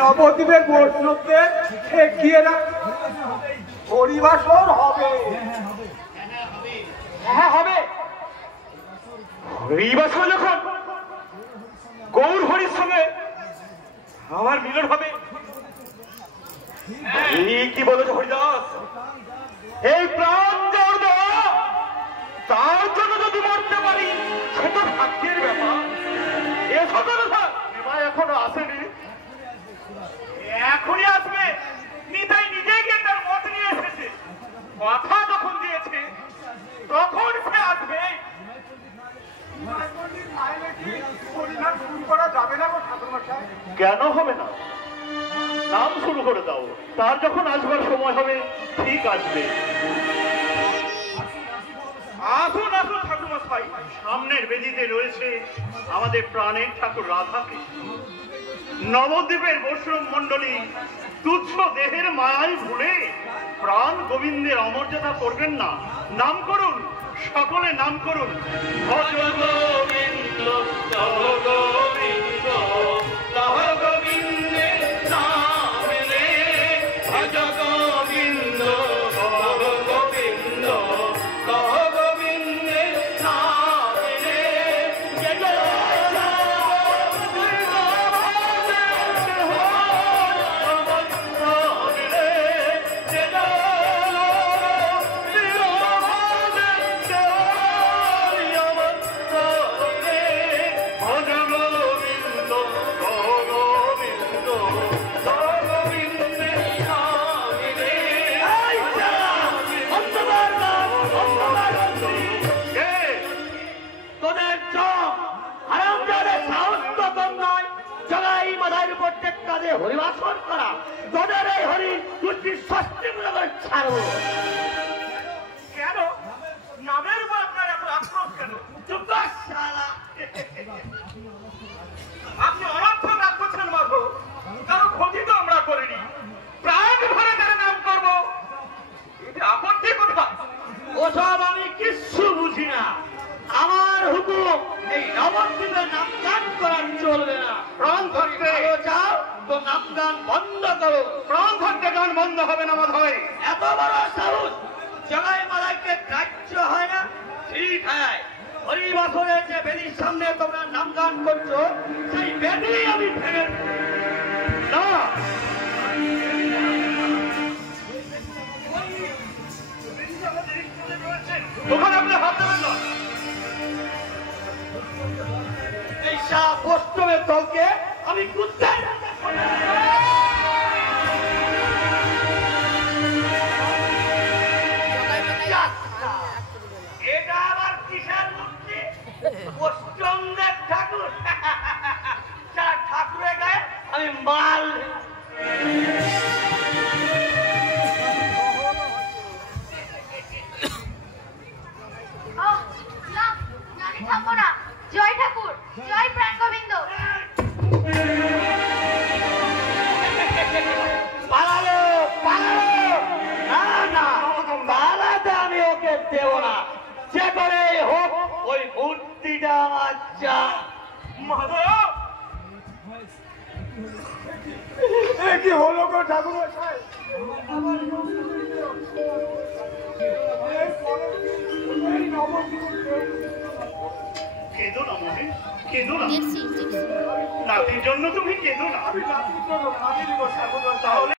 নবদ্বীপের বৈষ্ণবকে ঠেকিয়ে হরিবাসর হবে। হ্যাঁ হবে। হরিবাসর যখন গৌর হরির সঙ্গে আমার মিলন হবে। কি বলেছ হরিদাস? এই প্রাণ দেওয়া তার জন্য যদি মরতে পারি সে তো ভাগ্যের ব্যাপার। এ সকল এখনো আসেনি, এখনই আসবে। নিতাই নিজে গিয়ে তার মত নিয়ে এসেছে, কথা যখন দিয়েছে তখন সে আসবে। কেন হবে না? নাম শুরু করে দাও, তার যখন আসবার সময় হবে ঠিক আসবে। আসুন আসুন ঠাকুরমশাই, সামনের বেদিতে রয়েছে আমাদের প্রাণের ঠাকুর রাধা কৃষ্ণ। নবদ্বীপের বৈষ্ণব মন্ডলী তুচ্ছ দেহের মায়ায় ভুলে প্রাণ গোবিন্দের অমর্যাদা করবেন না। নাম করুন, সকলে নাম করুন। ভজ গোবিন্দ লহ গোবিন্দ লহ গোবিন্দে নাম রে, ভজ গোবিন্দ লহ গোবিন্দ লহ গোবিন্দে নাম রে। হরিবাসন করা তোদের এই হরি তুই শাস্তি ছাড়বো কেন? নামের উপর আপনার এত আক্রোশ কেন? আপনি অনর্থক রাগ করছেন মাধব, কারো ক্ষতি তো আমরা করিনি। প্রাণ ভরে তার নাম করবো, এটা আপত্তি কোথায়? ওসব আমি কিচ্ছু বুঝি না। আমার হুকুম এই নবদ্বীপের নামগান করার চলবে না। প্রাণ ধরতে চাও তো নামগান বন্ধ করো। প্রাণ ধরতে গান বন্ধ হবে না মাধব। এত বড় সাহস জগাই মালাইকে গ্রাহ্য হয় না? ঠিক হয়, হরিবাসরের যে বেদির সামনে তোমরা নামগান করছো সেই বেদি আমি ভেঙে না। ওখানে আপনি হাত দেবেন না। এই সাপ বৈষ্ণবের দলকে আমি কুত্তায় এটা আবার কিসের মূর্তি? বৈষ্ণবের ঠাকুর। ঠাকুরের গায়ে আমি মাল জয় ঠাকুর, জয় প্রাণ গোবিন্দ। পালালো পালালো, না না পালাতে আমি ওকে দেব না। যে করে হোক ওই মূর্তিটা আমার যা। কি হলো গো ঠাকুর মশাই? কেঁদো না মনে, কেঁদো না। দেখছি নাতির জন্য তুমি কেঁদো না। আমি নাতি করবো, আমি দিব, তাহলে